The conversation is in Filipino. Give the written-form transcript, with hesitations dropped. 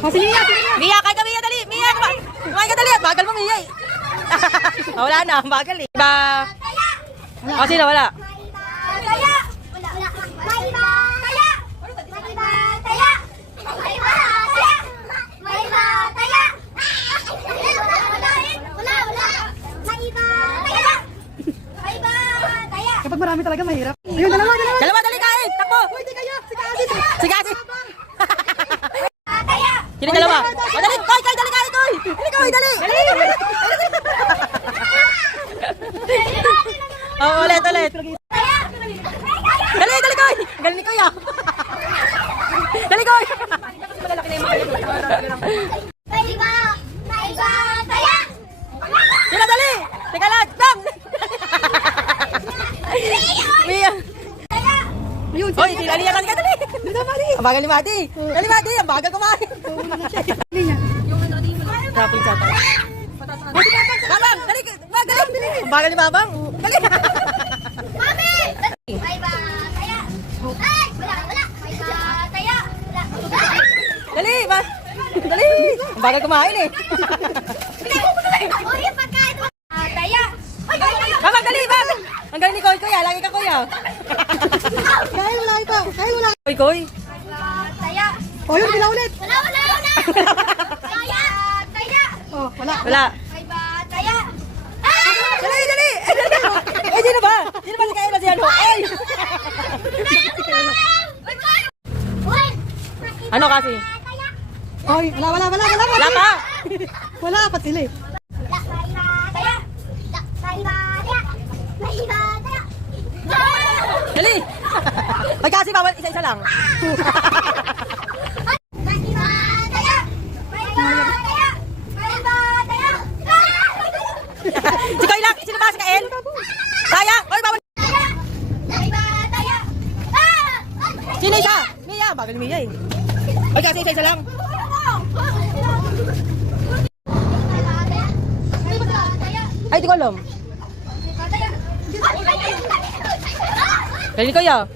Oh, si Mia, si Mia. Mia, kaya ka Mia, dali. Mia, kumain ka dali. Bagal mo, Mia eh. Wala na, bagal eh. Iba. O, sino, wala? Taya! Wala, wala. May iba! Taya! May iba! Taya! May iba! Taya! May iba! Taya! Wala, wala. May iba! Taya! May iba! Taya! Kapag marami talaga mahirap. Ayun, dalawa. Dalawa, dali kain. Takbo. Uy, di kayo. Sige, Asi. Sige, Asi. Taya! Sino dalawa? O, dali. Koy, dali kain, Koy. Dali, Koy, dali. Oh, ulit. Taya! Dali, Koy. Galing ni Koy, ah. Dali, Koy. May iba! May iba! Taya! Sino, dali. Teka lang. Bang. Mia. Taya! Ayun, Hoy, tinaliyakan ka, dali. dito, Mari. Ang bagal ni Mati. Dali, Mati. Ang bagal kumain. Dali niya. Kapit sa tayo. Babang, dali. Dali. Ang bagal ni Babang. Dali. Mami! May iba! Taya! Ay! Wala, wala. May iba! Taya! Wala. Dali, dali. Ang bagal kumain eh. Uy, yung pagkain mo! Taya! Ay, taya! Babang, dali, Bang. Ang galing ni Koy, Koy. Lagi ka, Koy, ah. Kahit wala ito. Kahit wala. Koy, Koy. Taya! Oh, yun, bila ulit. Wala! Taya! Taya! Oh, wala. Wala. May iba! Taya! Dali. Eh, sino ba? Sino ba si Kaila si ano? Ay! Uy! Ano kasi? Taya! Oy, wala. Wala pa. Wala, apat sila eh. Taya! May iba! Taya! May iba! Taya! Dali. Ay, kasi bawal isa-isa lang. May iba! Taya! May iba! Taya! May iba! Taya! Si Koy lang. Sino ba si Kael? Sayang. Oy, bawal. Taya! May iba! Taya! Ah! Sino isa? Mia. Bagal ni Mia eh. Ay, kasi isa-isa lang. Ay, di ko alam. Galing ni Koy, ah.